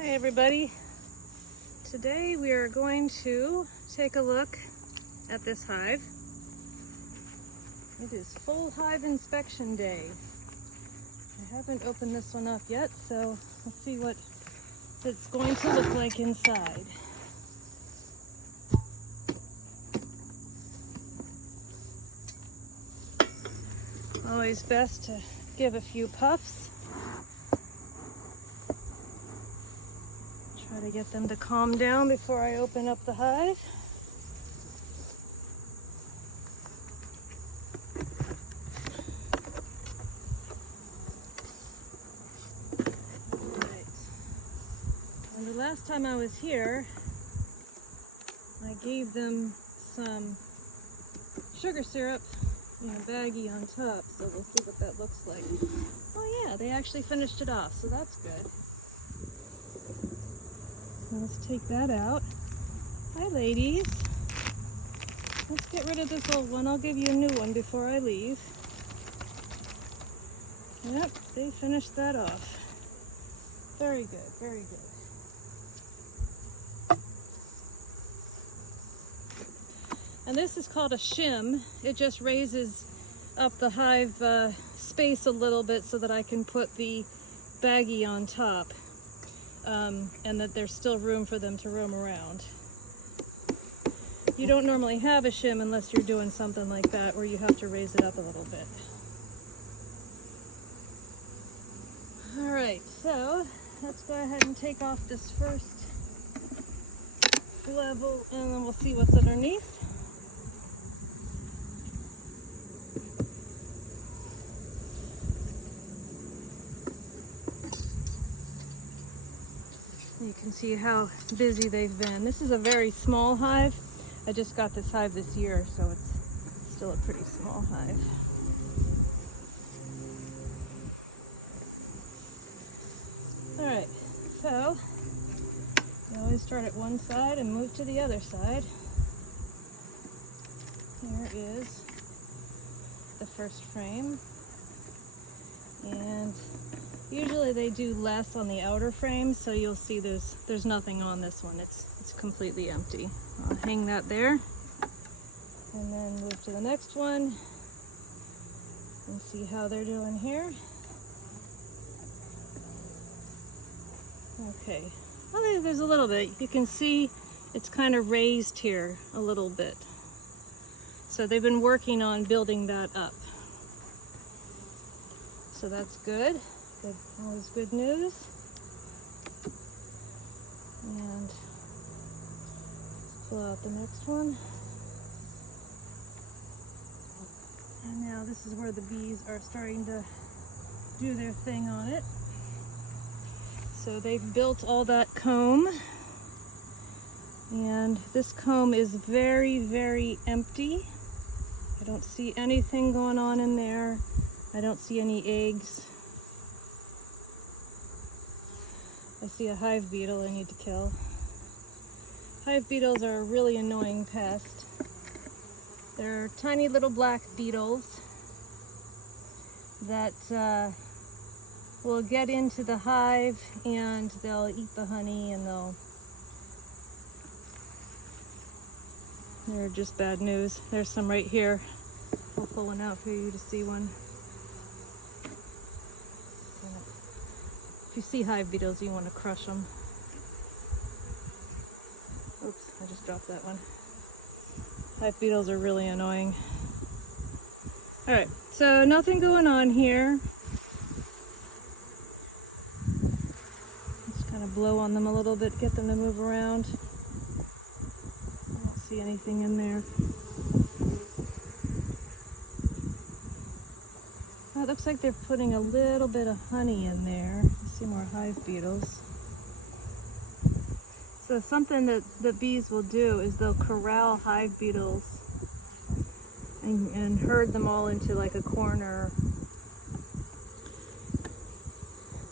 Hi everybody. Today we are going to take a look at this hive. It is full hive inspection day. I haven't opened this one up yet, so let's see what it's going to look like inside. Always best to give a few puffs. Try to get them to calm down before I open up the hive. Alright. And the last time I was here, I gave them some sugar syrup in a baggie on top, so we'll see what that looks like. Oh yeah, they actually finished it off, so that's good. Let's take that out. Hi ladies. Let's get rid of this old one. I'll give you a new one before I leave. Yep, they finished that off. Very good, very good. And this is called a shim. It just raises up the hive space a little bit so that I can put the baggie on top. And that there's still room for them to roam around. You don't normally have a shim unless you're doing something like that where you have to raise it up a little bit. Alright, so let's go ahead and take off this first level and then we'll see what's underneath. You can see how busy they've been. This is a very small hive. I just got this hive this year, so it's still a pretty small hive. Alright, so you always start at one side and move to the other side. Here is the first frame. And usually they do less on the outer frame, so you'll see there's nothing on this one. It's completely empty. I'll hang that there and then move to the next one and see how they're doing here. Okay, well, there's a little bit. You can see it's kind of raised here a little bit. So they've been working on building that up. So that's good. Good, always good news. And let's pull out the next one. And now this is where the bees are starting to do their thing on it. So they've built all that comb. And this comb is very, very empty. I don't see anything going on in there. I don't see any eggs. I see a hive beetle I need to kill. Hive beetles are a really annoying pest. They're tiny little black beetles that will get into the hive and they'll eat the honey and they're just bad news. There's some right here. I'll pull one out for you to see one. If you see hive beetles, you want to crush them. Oops, I just dropped that one. Hive beetles are really annoying. Alright, so nothing going on here. Just kind of blow on them a little bit, get them to move around. I don't see anything in there. Oh, it looks like they're putting a little bit of honey in there. See more hive beetles. So something that the bees will do is they'll corral hive beetles and herd them all into like a corner.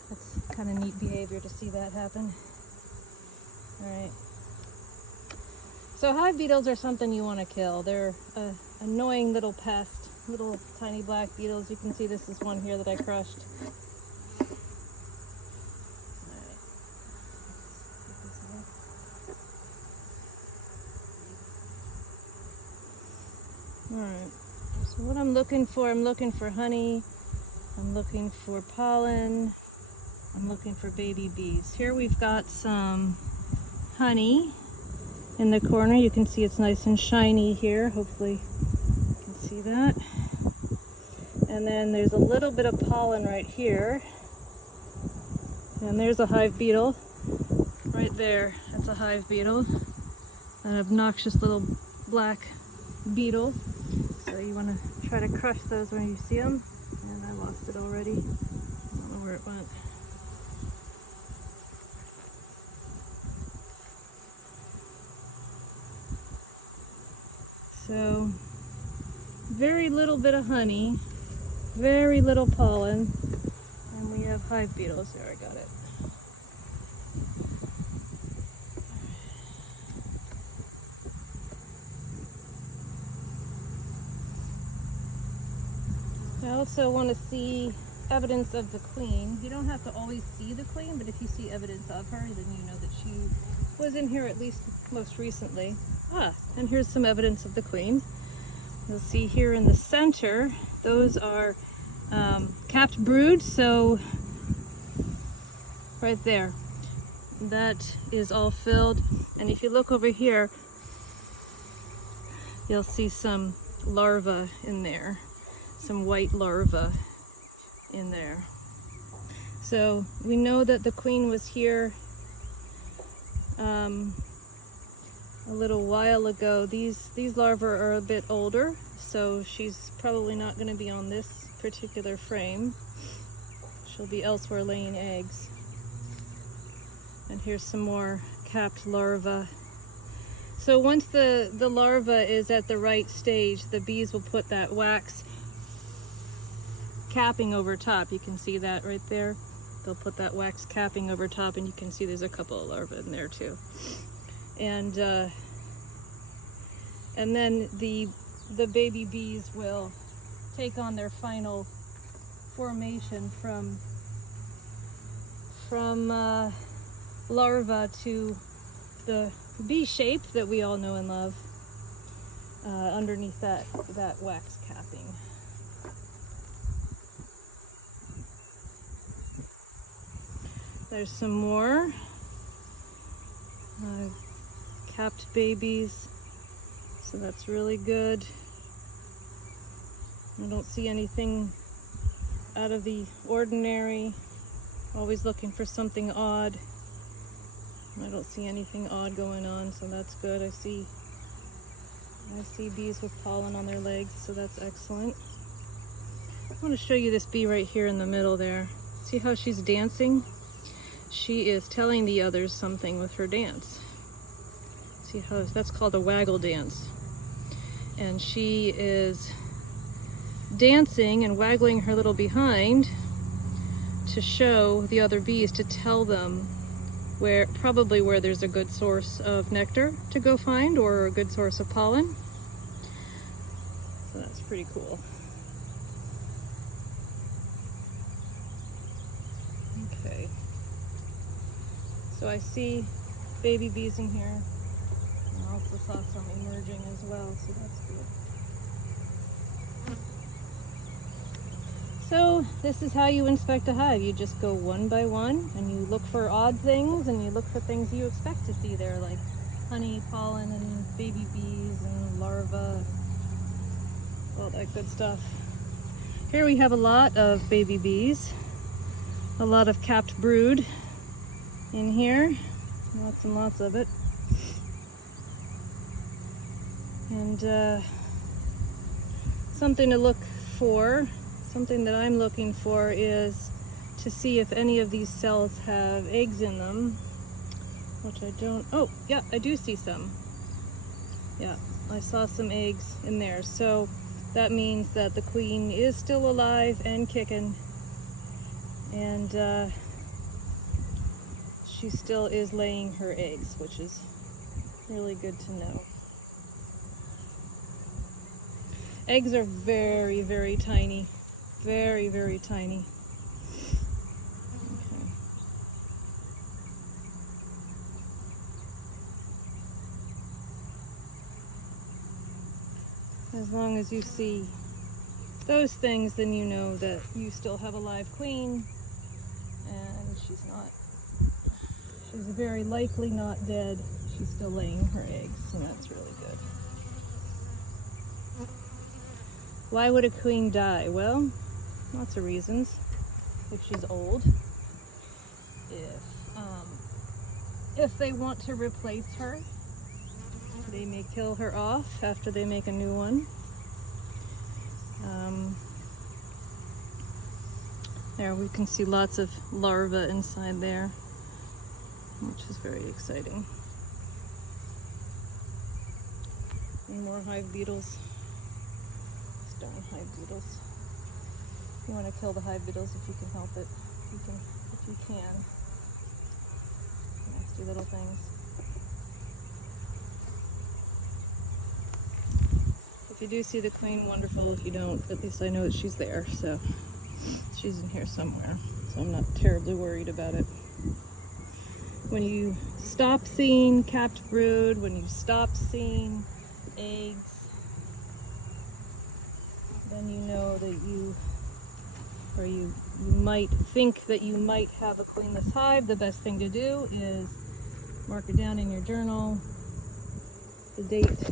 That's kind of neat behavior to see that happen. Alright. So hive beetles are something you want to kill. They're an annoying little pest. Little tiny black beetles. You can see this is one here that I crushed. Alright, so what I'm looking for honey, I'm looking for pollen, I'm looking for baby bees. Here we've got some honey in the corner. You can see it's nice and shiny here. Hopefully you can see that. And then there's a little bit of pollen right here. And there's a hive beetle right there. That's a hive beetle. An obnoxious little black beetle. So you want to try to crush those when you see them. And I lost it already. I don't know where it went. So very little bit of honey, very little pollen, and we have hive beetles. There, I got it. I also want to see evidence of the queen. You don't have to always see the queen, but if you see evidence of her, then you know that she was in here at least most recently. And here's some evidence of the queen. You'll see here in the center, those are capped brood, so right there, that is all filled. And if you look over here, you'll see some larvae in there, some white larvae in there. So we know that the queen was here a little while ago. These larvae are a bit older, so she's probably not going to be on this particular frame. She'll be elsewhere laying eggs. And here's some more capped larvae. So once the larva is at the right stage, the bees will put that wax capping over top. You can see that right there. They'll put that wax capping over top, and you can see there's a couple of larvae in there too. And then the baby bees will take on their final formation from larva to the bee shape that we all know and love underneath that wax capping. There's some more capped babies, so that's really good. I don't see anything out of the ordinary. Always looking for something odd. I don't see anything odd going on, so that's good. I see bees with pollen on their legs, so that's excellent. I want to show you this bee right here in the middle there. See how she's dancing? She is telling the others something with her dance. See how that's called a waggle dance. And she is dancing and waggling her little behind to show the other bees, to tell them probably where there's a good source of nectar to go find, or a good source of pollen. So that's pretty cool. Okay. So I see baby bees in here. I also saw some emerging as well, so that's good. So this is how you inspect a hive. You just go one by one, and you look for odd things, and you look for things you expect to see there, like honey, pollen, and baby bees, and larvae, all that good stuff. Here we have a lot of baby bees, a lot of capped brood in here, lots and lots of it. And something to look for, something that I'm looking for, is to see if any of these cells have eggs in them, which I don't. Oh, yeah, I do see some. Yeah, I saw some eggs in there. So that means that the queen is still alive and kicking, and she still is laying her eggs, which is really good to know. Eggs are very, very tiny. Very, very tiny. Okay. As long as you see those things, then you know that you still have a live queen, and she's very likely not dead. She's still laying her eggs, and that's really good. Why would a queen die? Well, lots of reasons. If she's old, if they want to replace her, they may kill her off after they make a new one. There we can see lots of larvae inside there, which is very exciting. And more hive beetles. Stone hive beetles. You want to kill the hive beetles if you can help it. If you can. Nasty little things. If you do see the queen, wonderful. If you don't, at least I know that she's there. So she's in here somewhere. So I'm not terribly worried about it. When you stop seeing capped brood, when you stop seeing eggs, then you know that you might think that you might have a queenless hive. The best thing to do is mark it down in your journal, the date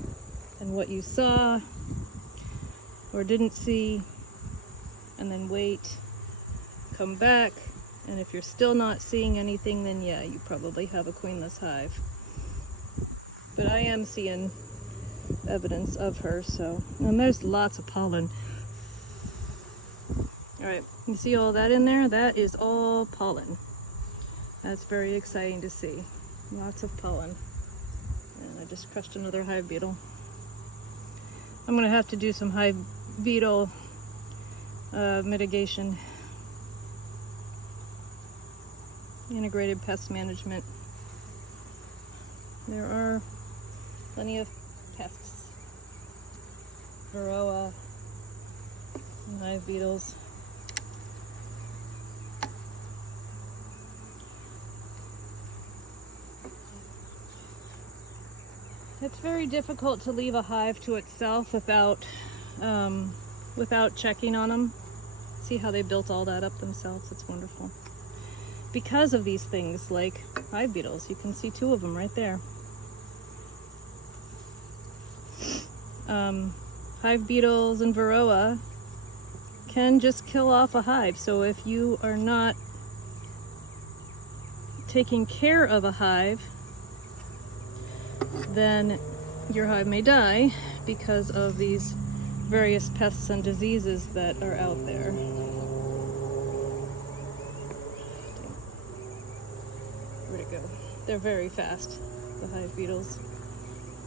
and what you saw or didn't see, and then wait, come back, and if you're still not seeing anything, then yeah, you probably have a queenless hive. But I am seeing evidence of her, so, and there's lots of pollen. All right, you see all that in there? That is all pollen. That's very exciting to see. Lots of pollen. And I just crushed another hive beetle. I'm gonna have to do some hive beetle mitigation. Integrated pest management. There are plenty of pests. Varroa and hive beetles. It's very difficult to leave a hive to itself without checking on them. See how they built all that up themselves? It's wonderful. Because of these things like hive beetles, you can see two of them right there. Hive beetles and Varroa can just kill off a hive. So if you are not taking care of a hive, then your hive may die because of these various pests and diseases that are out there. Where'd it go? They're very fast, the hive beetles.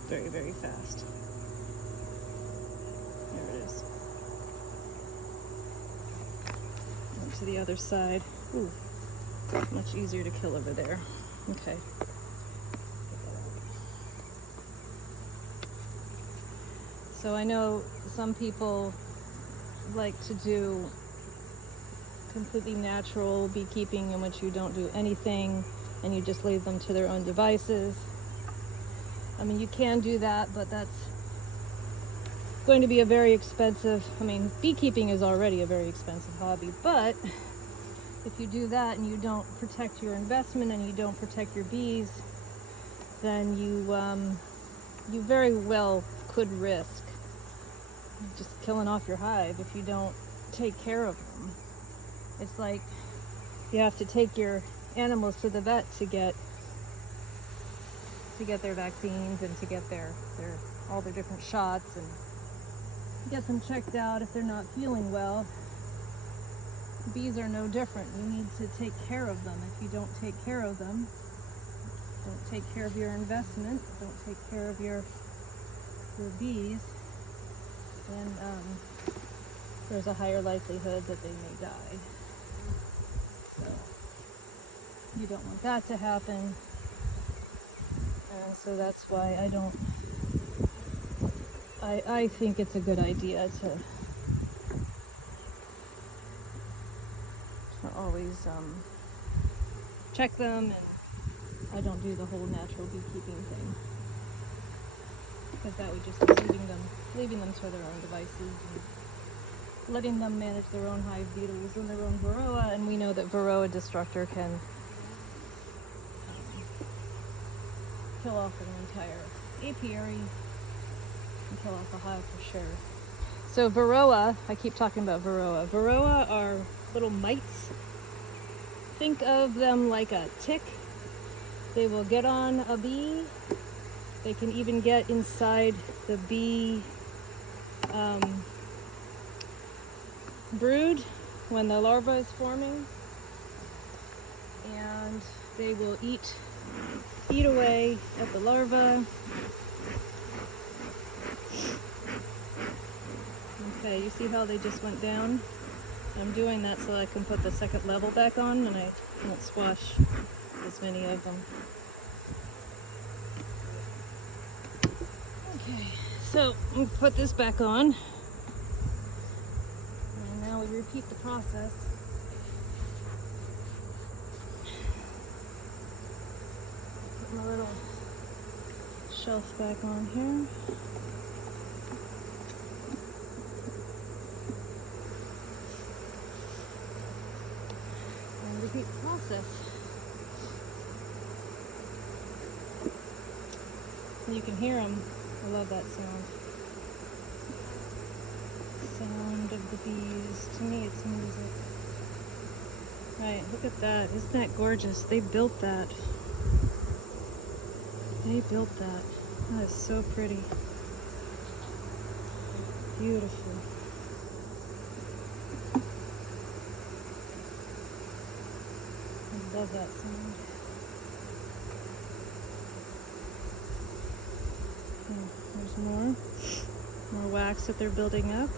Very, very fast. There it is. And to the other side. Ooh, much easier to kill over there. Okay. So I know some people like to do completely natural beekeeping in which you don't do anything and you just leave them to their own devices. I mean, you can do that, but that's going to be a very expensive, beekeeping is already a very expensive hobby, but if you do that and you don't protect your investment and you don't protect your bees, then you very well could risk just killing off your hive if you don't take care of them. It's like you have to take your animals to the vet to get their vaccines and to get their all their different shots and get them checked out if they're not feeling well. Bees are no different. You need to take care of them. If you don't take care of them, don't take care of your investment, don't take care of your bees, then there's a higher likelihood that they may die. So you don't want that to happen. And so that's why I think it's a good idea to always check them, and I don't do the whole natural beekeeping thing because that would just be leaving them leaving them to their own devices, and letting them manage their own hive beetles and their own varroa. And we know that varroa destructor can kill off an entire apiary and kill off a hive for sure. So varroa, I keep talking about varroa. Varroa are little mites. Think of them like a tick. They will get on a bee. They can even get inside the bee brood when the larva is forming, and they will eat away at the larva. Okay, you see how they just went down? I'm doing that so I can put the second level back on and I won't squash as many of them. Okay, so we'll put this back on. And now we repeat the process. Put my little shelf back on here. And repeat the process. You can hear them. I love that sound. Sound of the bees. To me, it's music. Right, look at that. Isn't that gorgeous? They built that. They built that. That is so pretty. Beautiful. I love that sound. There's more wax that they're building up.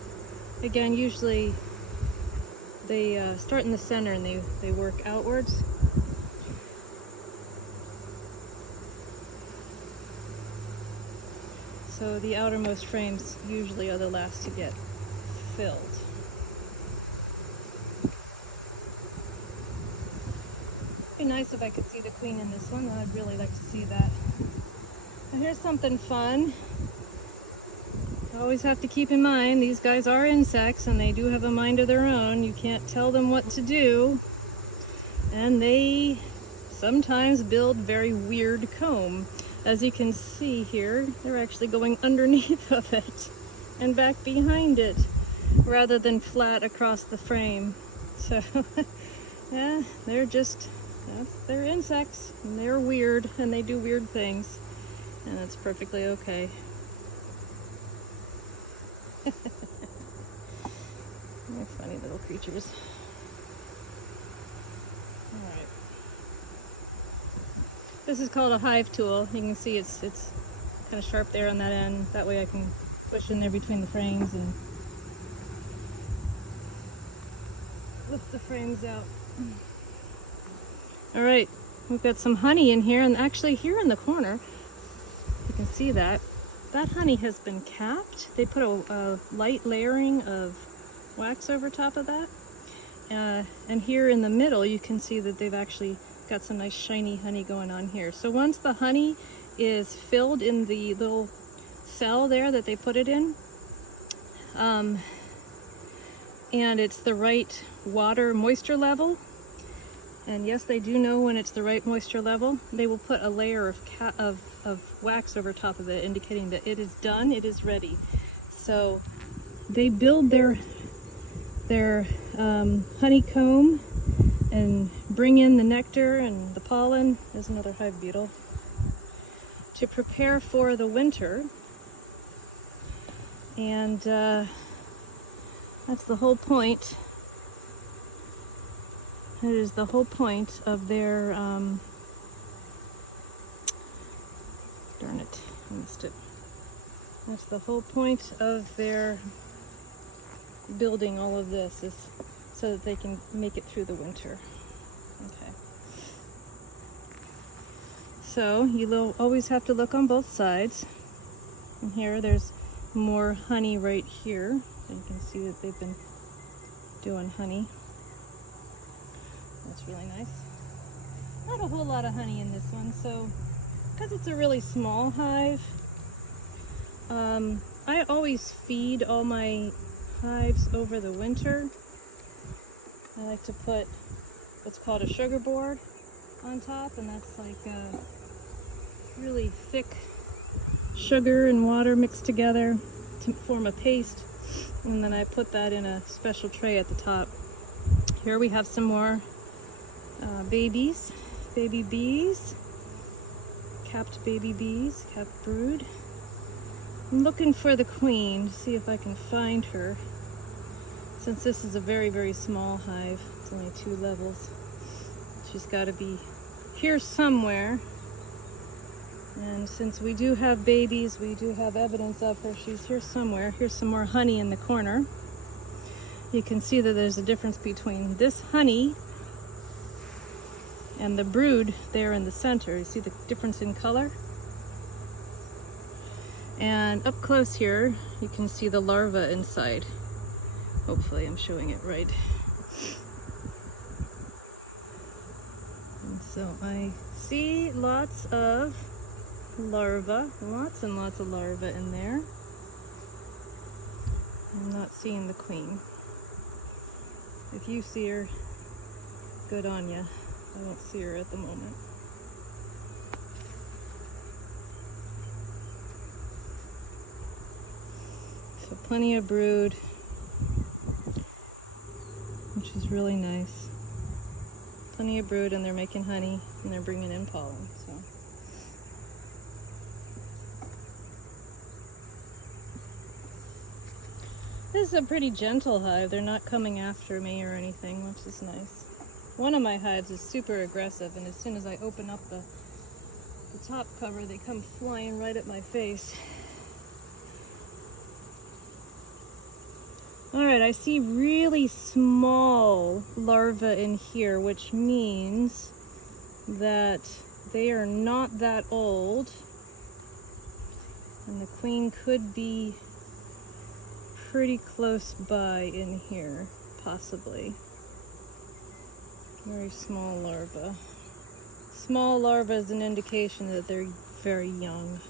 Again, usually they start in the center and they work outwards. So the outermost frames usually are the last to get filled. It'd be nice if I could see the queen in this one. I'd really like to see that. Now here's something fun. I always have to keep in mind these guys are insects and they do have a mind of their own. You can't tell them what to do. And they sometimes build very weird comb. As you can see here, they're actually going underneath of it and back behind it rather than flat across the frame. So yeah, they're insects and they're weird and they do weird things, and that's perfectly okay. They're funny little creatures. Alright. This is called a hive tool. You can see it's kind of sharp there on that end. That way I can push in there between the frames and lift the frames out. Alright, we've got some honey in here, and actually here in the corner, you can see that honey has been capped. They put a light layering of wax over top of that. And here in the middle, you can see that they've actually got some nice shiny honey going on here. So once the honey is filled in the little cell there that they put it in, and it's the right water moisture level, and yes, they do know when it's the right moisture level, they will put a layer of wax over top of it, indicating that it is done, it is ready. So they build their honeycomb and bring in the nectar and the pollen. There's another hive beetle. To prepare for the winter. And that's the whole point. That is the whole point of their, darn it, I missed it. That's the whole point of their building all of this, is so that they can make it through the winter. Okay. So you'll always have to look on both sides. And here there's more honey right here. So you can see that they've been doing honey. That's really nice. Not a whole lot of honey in this one, so because it's a really small hive, I always feed all my hives over the winter. I like to put what's called a sugar board on top, and that's like a really thick sugar and water mixed together to form a paste, and then I put that in a special tray at the top. Here we have some more baby bees, capped baby bees, capped brood. I'm looking for the queen to see if I can find her. Since this is a very, very small hive, it's only 2 levels. She's got to be here somewhere. And since we do have babies, we do have evidence of her. She's here somewhere. Here's some more honey in the corner. You can see that there's a difference between this honey and the brood there in the center. You see the difference in color? And up close here, you can see the larva inside. Hopefully I'm showing it right. And so I see lots of larvae, lots and lots of larvae in there. I'm not seeing the queen. If you see her, good on ya. I don't see her at the moment. So plenty of brood, which is really nice. Plenty of brood, and they're making honey, and they're bringing in pollen. So. This is a pretty gentle hive. They're not coming after me or anything, which is nice. One of my hives is super aggressive, and as soon as I open up the top cover, they come flying right at my face. Alright, I see really small larvae in here, which means that they are not that old, and the queen could be pretty close by in here, possibly. Very small larva. Small larva is an indication that they're very young.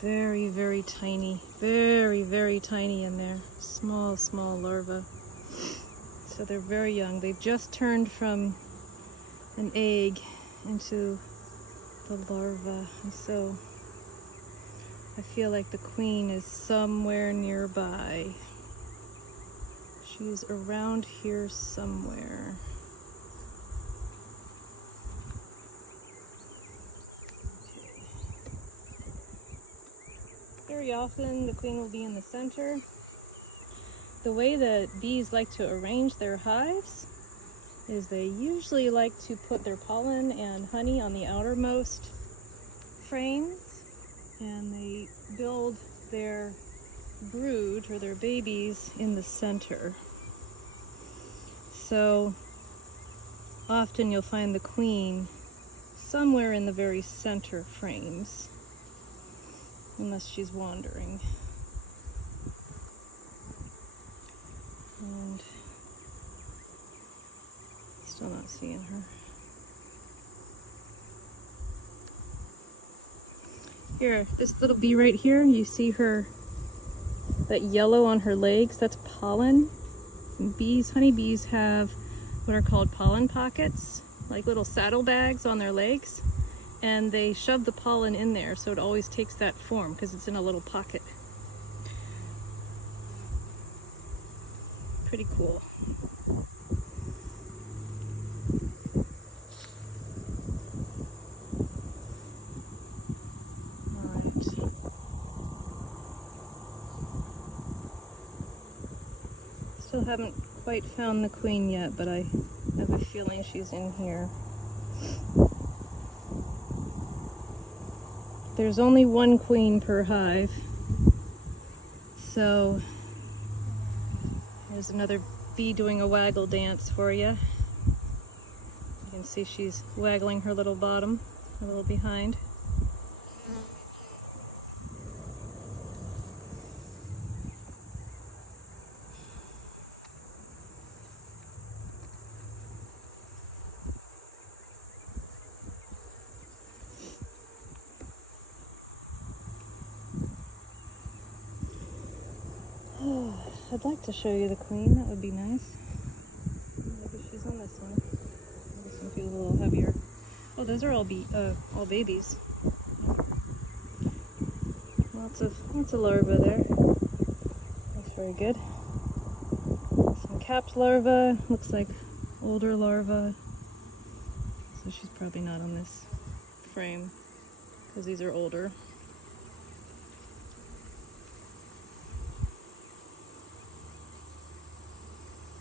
Very, very tiny. Very, very tiny in there. Small, small larva. So they're very young. They've just turned from an egg into the larva. And so I feel like the queen is somewhere nearby. She's around here somewhere. Very often the queen will be in the center. The way that bees like to arrange their hives is they usually like to put their pollen and honey on the outermost frames, and they build their brood or their babies in the center. So often you'll find the queen somewhere in the very center frames, unless she's wandering. And still not seeing her. Here, this little bee right here, you see her, that yellow on her legs, that's pollen. Bees, honeybees have what are called pollen pockets, like little saddlebags on their legs, and they shove the pollen in there, so it always takes that form because it's in a little pocket. Pretty cool. Still haven't quite found the queen yet, but I have a feeling she's in here. There's only one queen per hive, so there's another bee doing a waggle dance for you. You can see she's waggling her little bottom, a little behind. I'd like to show you the queen. That would be nice. Maybe she's on this one. This one feels a little heavier. Oh, those are all babies. Lots of larvae there. That's very good. Some capped larvae. Looks like older larvae. So she's probably not on this frame because these are older.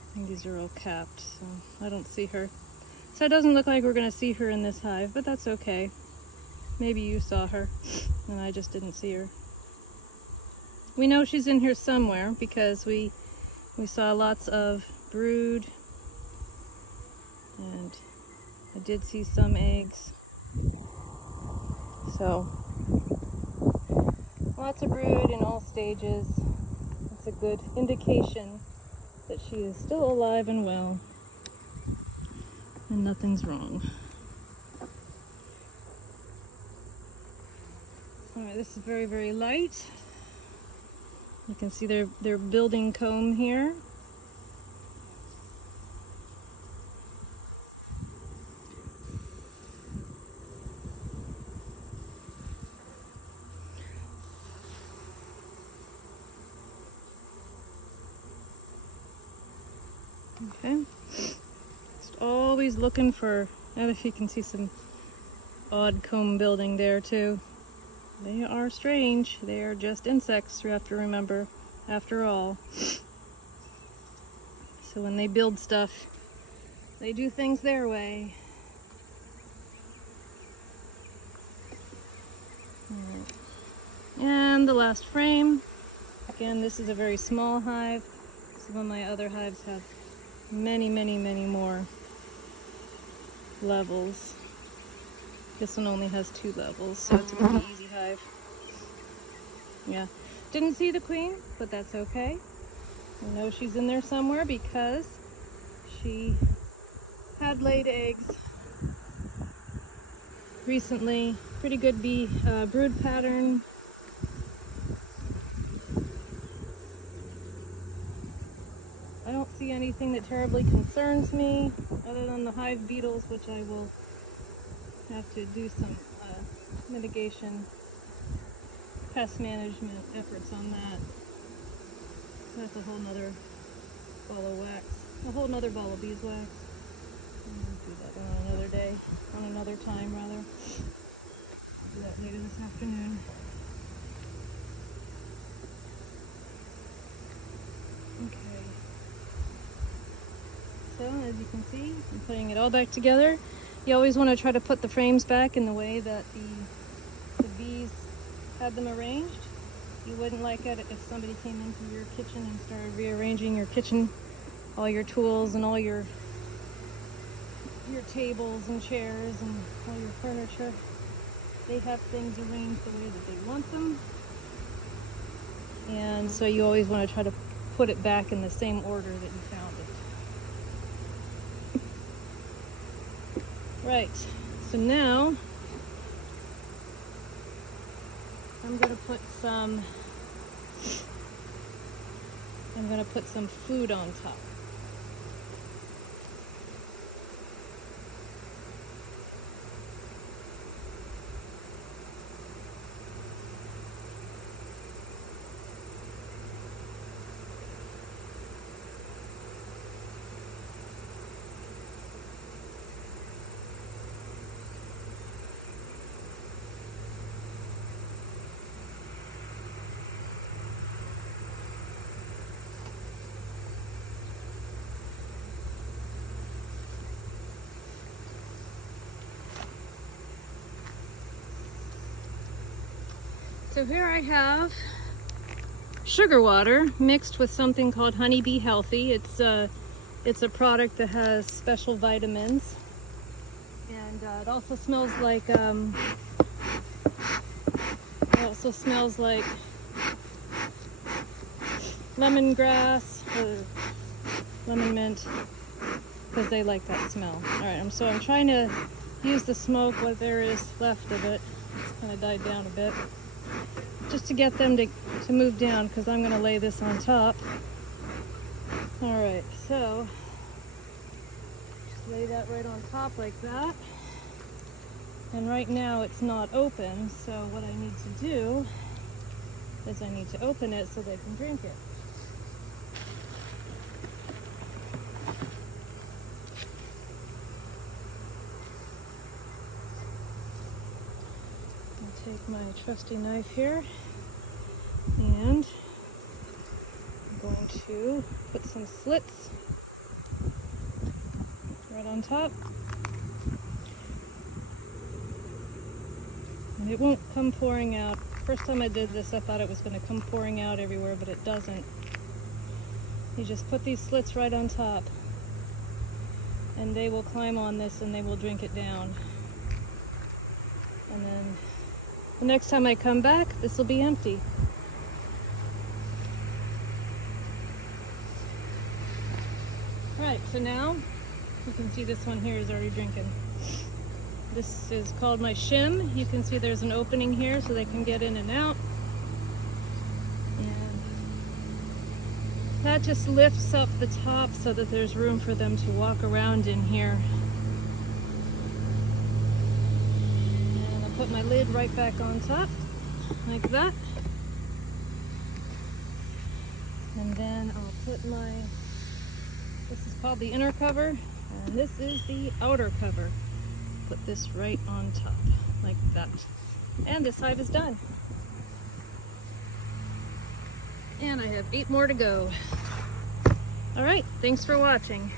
I think these are all capped, so I don't see her. So it doesn't look like we're going to see her in this hive, but that's okay. Maybe you saw her and I just didn't see her. We know she's in here somewhere because we saw lots of brood, and I did see some eggs. So lots of brood in all stages. It's a good indication that she is still alive and well and nothing's wrong. Alright, this is very, very light. You can see their building comb here. Okay. Just always looking for, I don't know if you can see some odd comb building there too. They are strange. They are just insects, you have to remember, after all. So when they build stuff, they do things their way. Alright. And the last frame. Again, this is a very small hive. Some of my other hives have many, many, many more levels. This one only has 2 levels, so it's a pretty easy hive. Yeah, didn't see the queen, but that's okay. I know she's in there somewhere because she had laid eggs recently. Pretty good brood pattern. I don't see anything that terribly concerns me other than the hive beetles, which I will have to do some mitigation, pest management efforts on that. So that's a whole nother ball of wax, a whole nother ball of beeswax. I'll do that on another day, on another time rather. I'll do that later this afternoon. Okay. So as you can see, I'm putting it all back together. You always want to try to put the frames back in the way that the bees had them arranged. You wouldn't like it if somebody came into your kitchen and started rearranging your kitchen, all your tools and all your tables and chairs and all your furniture. They have things arranged the way that they want them. And so you always want to try to put it back in the same order that you found it. Right, so now I'm gonna put some food on top. So here I have sugar water mixed with something called Honeybee Healthy. It's a product that has special vitamins, and it also smells like lemongrass or lemon mint, because they like that smell. All right, so I'm trying to use the smoke, what there is left of it. It's kind of died down a bit, just to get them to move down, because I'm going to lay this on top All right, so just lay that right on top like that. And right now it's not open, so what I need to do is I need to open it so they can drink it. I'll take my trusty knife here and I'm going to put some slits right on top. And it won't come pouring out. First time I did this, I thought it was going to come pouring out everywhere, but it doesn't. You just put these slits right on top, and they will climb on this and they will drink it down. And then the next time I come back, this will be empty. Alright, so now you can see this one here is already drinking. This is called my shim. You can see there's an opening here so they can get in and out. And that just lifts up the top so that there's room for them to walk around in here. And I'll put my lid right back on top, like that. And then I'll put this is called the inner cover, and this is the outer cover. Put this right on top, like that. And this hive is done. And I have 8 more to go. All right, thanks for watching.